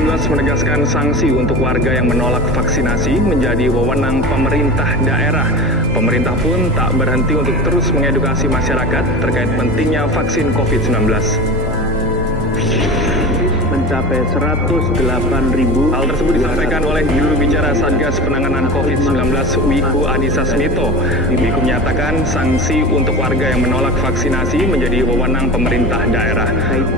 COVID-19 menegaskan sanksi untuk warga yang menolak vaksinasi menjadi wewenang pemerintah daerah. Pemerintah pun tak berhenti untuk terus mengedukasi masyarakat terkait pentingnya vaksin COVID-19. Mencapai 108.000. Hal tersebut disampaikan oleh juru bicara Satgas Penanganan COVID-19 Wiku Adhisa Smito. Wiku menyatakan sanksi untuk warga yang menolak vaksinasi menjadi wewenang pemerintah daerah.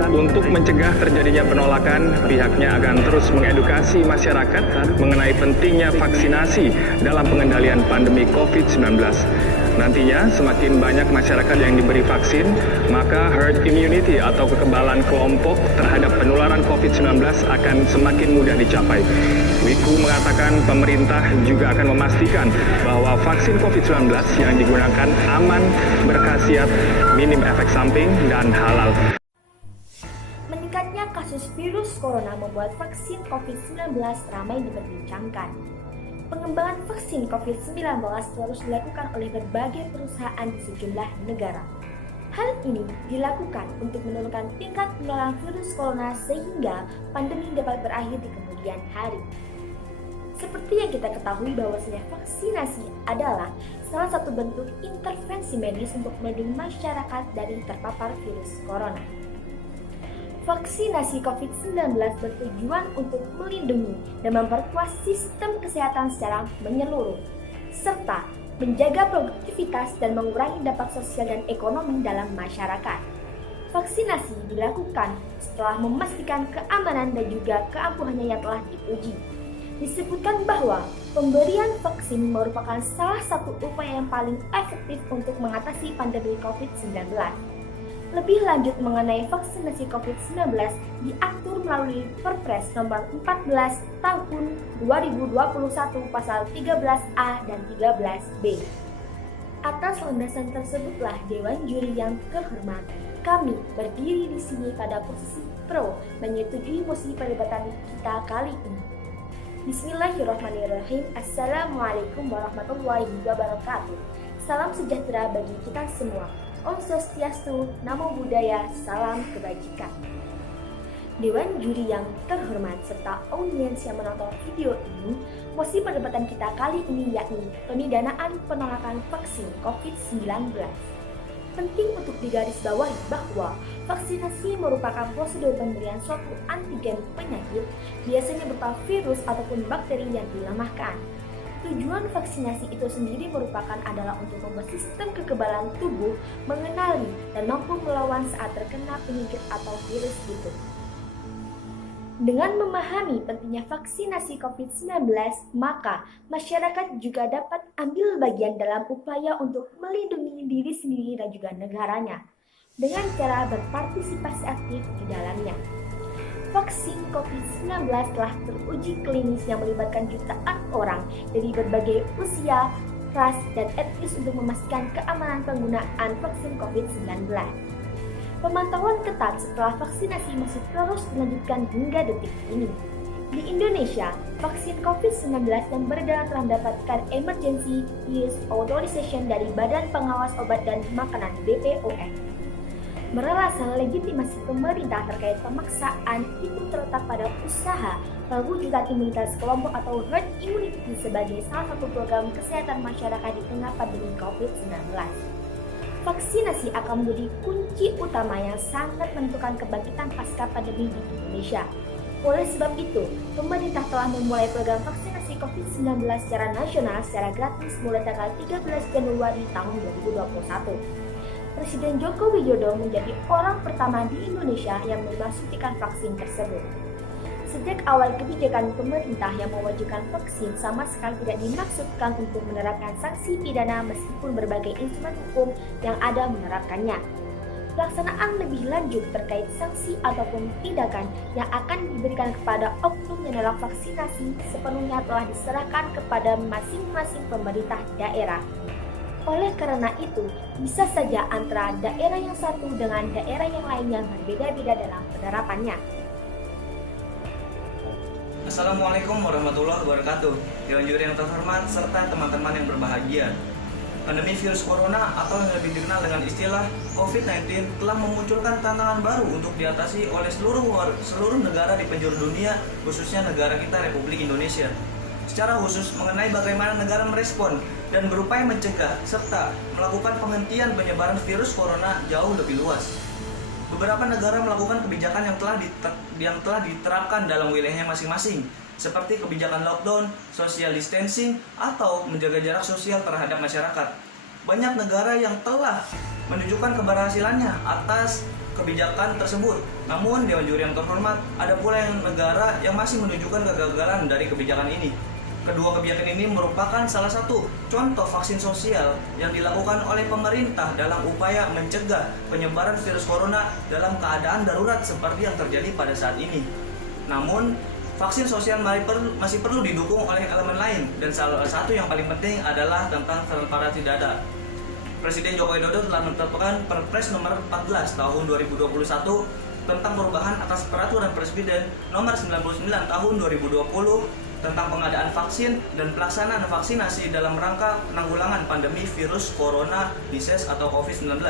Untuk mencegah terjadinya penolakan, pihaknya akan terus mengedukasi masyarakat mengenai pentingnya vaksinasi dalam pengendalian pandemi COVID-19. Nantinya, semakin banyak masyarakat yang diberi vaksin, maka herd immunity atau kekebalan kelompok terhadap penularan COVID-19 akan semakin mudah dicapai. Wiku mengatakan pemerintah juga akan memastikan bahwa vaksin COVID-19 yang digunakan aman, berkhasiat, minim efek samping, dan halal. Meningkatnya kasus virus corona membuat vaksin COVID-19 ramai diperbincangkan. Pengembangan vaksin COVID-19 terus dilakukan oleh berbagai perusahaan di sejumlah negara. Hal ini dilakukan untuk menurunkan tingkat penularan virus corona sehingga pandemi dapat berakhir di kemudian hari. Seperti yang kita ketahui bahwasanya vaksinasi adalah salah satu bentuk intervensi medis untuk melindungi masyarakat dari terpapar virus corona. Vaksinasi COVID-19 bertujuan untuk melindungi dan memperkuat sistem kesehatan secara menyeluruh, serta menjaga produktivitas dan mengurangi dampak sosial dan ekonomi dalam masyarakat. Vaksinasi dilakukan setelah memastikan keamanan dan juga keampuhannya yang telah diuji. Disebutkan bahwa pemberian vaksin merupakan salah satu upaya yang paling efektif untuk mengatasi pandemi COVID-19. Lebih lanjut mengenai vaksinasi COVID-19 diatur melalui Perpres nomor 14 tahun 2021 pasal 13A dan 13B. Atas landasan tersebutlah Dewan Juri yang terhormat, kami berdiri di sini pada posisi pro menyetujui mosi perdebatan kita kali ini. Bismillahirrahmanirrahim. Assalamualaikum warahmatullahi wabarakatuh. Salam sejahtera bagi kita semua. Om Swastiastu, Namo Buddhaya, salam kebajikan. Dewan Juri yang terhormat serta audiens yang menonton video ini, mosi perdebatan kita kali ini yakni pemidanaan penolakan vaksin COVID-19. Penting untuk digarisbawahi bahwa vaksinasi merupakan prosedur pemberian suatu antigen penyakit, biasanya berupa virus ataupun bakteri yang dilemahkan. Tujuan vaksinasi itu sendiri merupakan adalah untuk membuat sistem kekebalan tubuh mengenali dan mampu melawan saat terkena penyakit atau virus itu. Dengan memahami pentingnya vaksinasi COVID-19, maka masyarakat juga dapat ambil bagian dalam upaya untuk melindungi diri sendiri dan juga negaranya dengan cara berpartisipasi aktif di dalamnya. Vaksin COVID-19 telah teruji klinis yang melibatkan jutaan orang dari berbagai usia, ras, dan etnis untuk memastikan keamanan penggunaan vaksin COVID-19. Pemantauan ketat setelah vaksinasi masih terus dilanjutkan hingga detik ini. Di Indonesia, vaksin COVID-19 yang beredar telah mendapatkan Emergency Use Authorization dari Badan Pengawas Obat dan Makanan (BPOM). Beralasan legitimasi pemerintah terkait pemaksaan itu terletak pada usaha perwujudan imunitas kelompok atau herd immunity sebagai salah satu program kesehatan masyarakat di tengah pandemi COVID-19. Vaksinasi akan menjadi kunci utama yang sangat menentukan kebangkitan pasca pandemi di Indonesia. Oleh sebab itu, pemerintah telah memulai program vaksinasi COVID-19 secara nasional secara gratis mulai tanggal 13 Januari tahun 2021. Presiden Joko Widodo menjadi orang pertama di Indonesia yang menerima suntikan vaksin tersebut. Sejak awal kebijakan pemerintah yang mewajibkan vaksin sama sekali tidak dimaksudkan untuk menerapkan sanksi pidana meskipun berbagai instrumen hukum yang ada menerapkannya. Pelaksanaan lebih lanjut terkait sanksi ataupun tindakan yang akan diberikan kepada oknum yang menolak vaksinasi sepenuhnya telah diserahkan kepada masing-masing pemerintah daerah. Oleh karena itu, bisa saja antara daerah yang satu dengan daerah yang lainnya berbeda-beda dalam penerapannya. Assalamualaikum warahmatullahi wabarakatuh. Dewan Juri yang terhormat serta teman-teman yang berbahagia. Pandemi virus corona atau yang lebih dikenal dengan istilah COVID-19 telah memunculkan tantangan baru untuk diatasi oleh seluruh negara di penjuru dunia, khususnya negara kita Republik Indonesia. Secara khusus mengenai bagaimana negara merespon dan berupaya mencegah serta melakukan penghentian penyebaran virus corona jauh lebih luas. Beberapa negara melakukan kebijakan yang telah diterapkan dalam wilayahnya masing-masing, seperti kebijakan lockdown, social distancing, atau menjaga jarak sosial terhadap masyarakat. Banyak negara yang telah menunjukkan keberhasilannya atas kebijakan tersebut. Namun, Dewan Juri yang terhormat, ada pula negara yang masih menunjukkan kegagalan dari kebijakan ini. Kedua kebijakan ini merupakan salah satu contoh vaksin sosial yang dilakukan oleh pemerintah dalam upaya mencegah penyebaran virus corona dalam keadaan darurat seperti yang terjadi pada saat ini. Namun, vaksin sosial masih perlu didukung oleh elemen lain, dan salah satu yang paling penting adalah tentang transparansi data. Presiden Joko Widodo telah menetapkan Perpres nomor 14 tahun 2021 tentang perubahan atas peraturan Presiden nomor 99 tahun 2020 tentang pengadaan vaksin dan pelaksanaan vaksinasi dalam rangka penanggulangan pandemi virus corona disease atau COVID-19.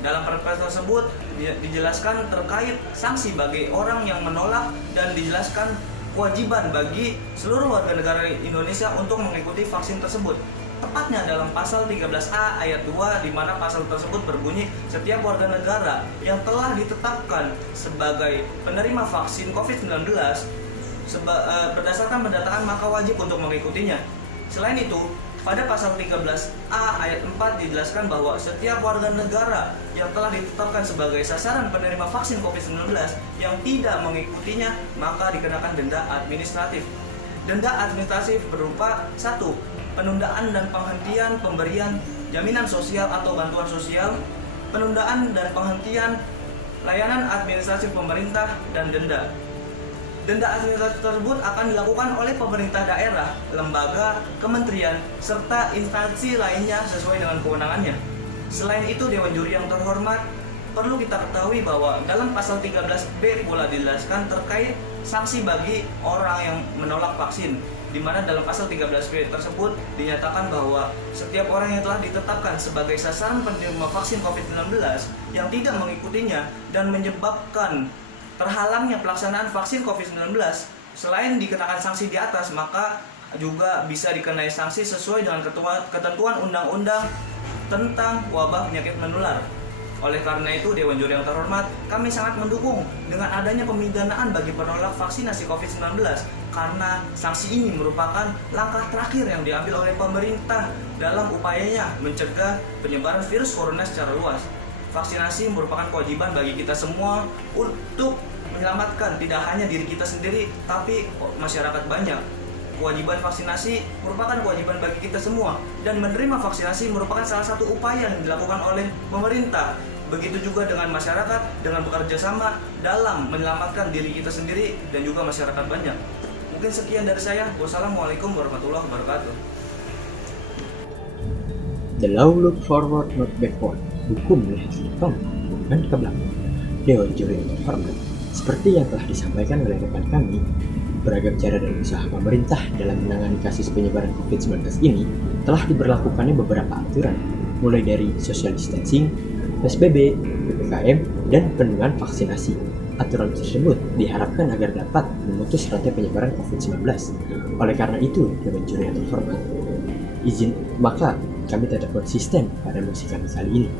Dalam Perpres tersebut dijelaskan terkait sanksi bagi orang yang menolak dan dijelaskan kewajiban bagi seluruh warga negara Indonesia untuk mengikuti vaksin tersebut. Tepatnya dalam pasal 13A ayat 2, di mana pasal tersebut berbunyi setiap warga negara yang telah ditetapkan sebagai penerima vaksin COVID-19 berdasarkan pendataan maka wajib untuk mengikutinya. Selain itu, pada pasal 13A ayat 4 dijelaskan bahwa setiap warga negara yang telah ditetapkan sebagai sasaran penerima vaksin COVID-19 yang tidak mengikutinya maka dikenakan denda administratif. Denda administratif berupa 1. Penundaan dan penghentian pemberian jaminan sosial atau bantuan sosial, penundaan dan penghentian layanan administratif pemerintah, dan denda. Denda administratif tersebut akan dilakukan oleh pemerintah daerah, lembaga, kementerian, serta instansi lainnya sesuai dengan kewenangannya. Selain itu, Dewan Juri yang terhormat, perlu kita ketahui bahwa dalam pasal 13B pula dijelaskan terkait sanksi bagi orang yang menolak vaksin, di mana dalam pasal 13B tersebut dinyatakan bahwa setiap orang yang telah ditetapkan sebagai sasaran penerima vaksin COVID-19 yang tidak mengikutinya dan menyebabkan terhalangnya pelaksanaan vaksin COVID-19, selain dikenakan sanksi di atas, maka juga bisa dikenai sanksi sesuai dengan ketentuan undang-undang tentang wabah penyakit menular. Oleh karena itu, Dewan Juri yang terhormat, kami sangat mendukung dengan adanya pemidanaan bagi penolak vaksinasi COVID-19, karena sanksi ini merupakan langkah terakhir yang diambil oleh pemerintah dalam upayanya mencegah penyebaran virus corona secara luas. Vaksinasi merupakan kewajiban bagi kita semua untuk menyelamatkan tidak hanya diri kita sendiri, tapi masyarakat banyak. Kewajiban vaksinasi merupakan kewajiban bagi kita semua, dan menerima vaksinasi merupakan salah satu upaya yang dilakukan oleh pemerintah. Begitu juga dengan masyarakat, dengan bekerja sama dalam menyelamatkan diri kita sendiri dan juga masyarakat banyak. Mungkin sekian dari saya. Wassalamualaikum warahmatullahi wabarakatuh. The law look forward not backward. Hukum melihat ke depan, bukan ke belakang. Dewan Juri yang terhormat, seperti yang telah disampaikan oleh rekan kami, beragam cara dan usaha pemerintah dalam menangani kasus penyebaran COVID-19 ini telah diberlakukannya beberapa aturan, mulai dari social distancing, PSBB, PPKM, dan penundaan vaksinasi. Aturan tersebut diharapkan agar dapat memutus rantai penyebaran COVID-19. Oleh karena itu, Dewan Juri yang terhormat, maka kami tetap konsisten pada misi kami kali ini.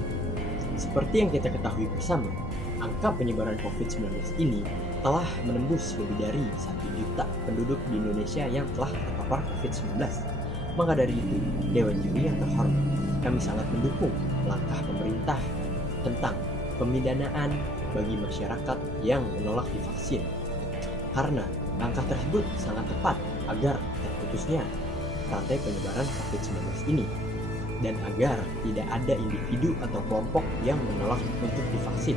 Seperti yang kita ketahui bersama, angka penyebaran COVID-19 ini telah menembus lebih dari 1 juta penduduk di Indonesia yang telah terpapar COVID-19. Maka dari itu, Dewan Juri yang terhormat, kami sangat mendukung langkah pemerintah tentang pemidanaan bagi masyarakat yang menolak divaksin. Karena langkah tersebut sangat tepat agar terputusnya rantai penyebaran COVID-19 ini, dan agar tidak ada individu atau kelompok yang menolak untuk divaksin.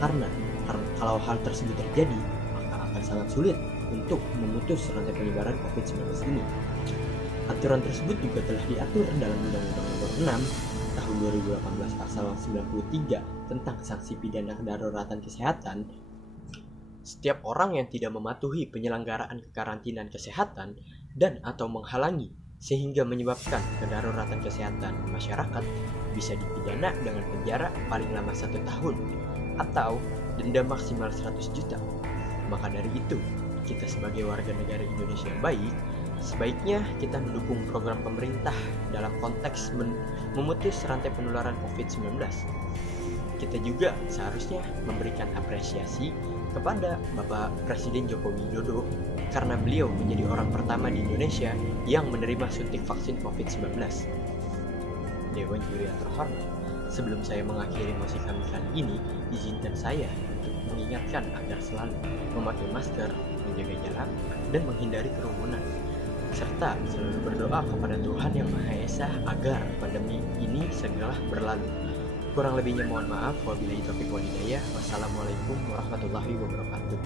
Karena kalau hal tersebut terjadi, maka akan sangat sulit untuk memutus rantai penyebaran COVID-19 ini. Aturan tersebut juga telah diatur dalam Undang-Undang Nomor 6 Tahun 2018 Pasal 93 tentang sanksi pidana kedaruratan kesehatan. Setiap orang yang tidak mematuhi penyelenggaraan kekarantinaan kesehatan dan atau menghalangi sehingga menyebabkan kedaruratan kesehatan masyarakat, bisa dipidana dengan penjara paling lama 1 tahun atau denda maksimal 100 juta. Maka dari itu, kita sebagai warga negara Indonesia yang baik, sebaiknya kita mendukung program pemerintah dalam konteks memutus rantai penularan COVID-19. Kita juga seharusnya memberikan apresiasi kepada Bapak Presiden Joko Widodo karena beliau menjadi orang pertama di Indonesia yang menerima suntik vaksin COVID-19. Dewan Juri yang terhormat, sebelum saya mengakhiri mosi kami kali ini, izinkan saya untuk mengingatkan agar selalu memakai masker, menjaga jarak, dan menghindari kerumunan, serta selalu berdoa kepada Tuhan Yang Maha Esa agar pandemi ini segera berlalu. Kurang lebihnya mohon maaf. Wabillahi taufiq wal hidayah. Wassalamualaikum warahmatullahi wabarakatuh.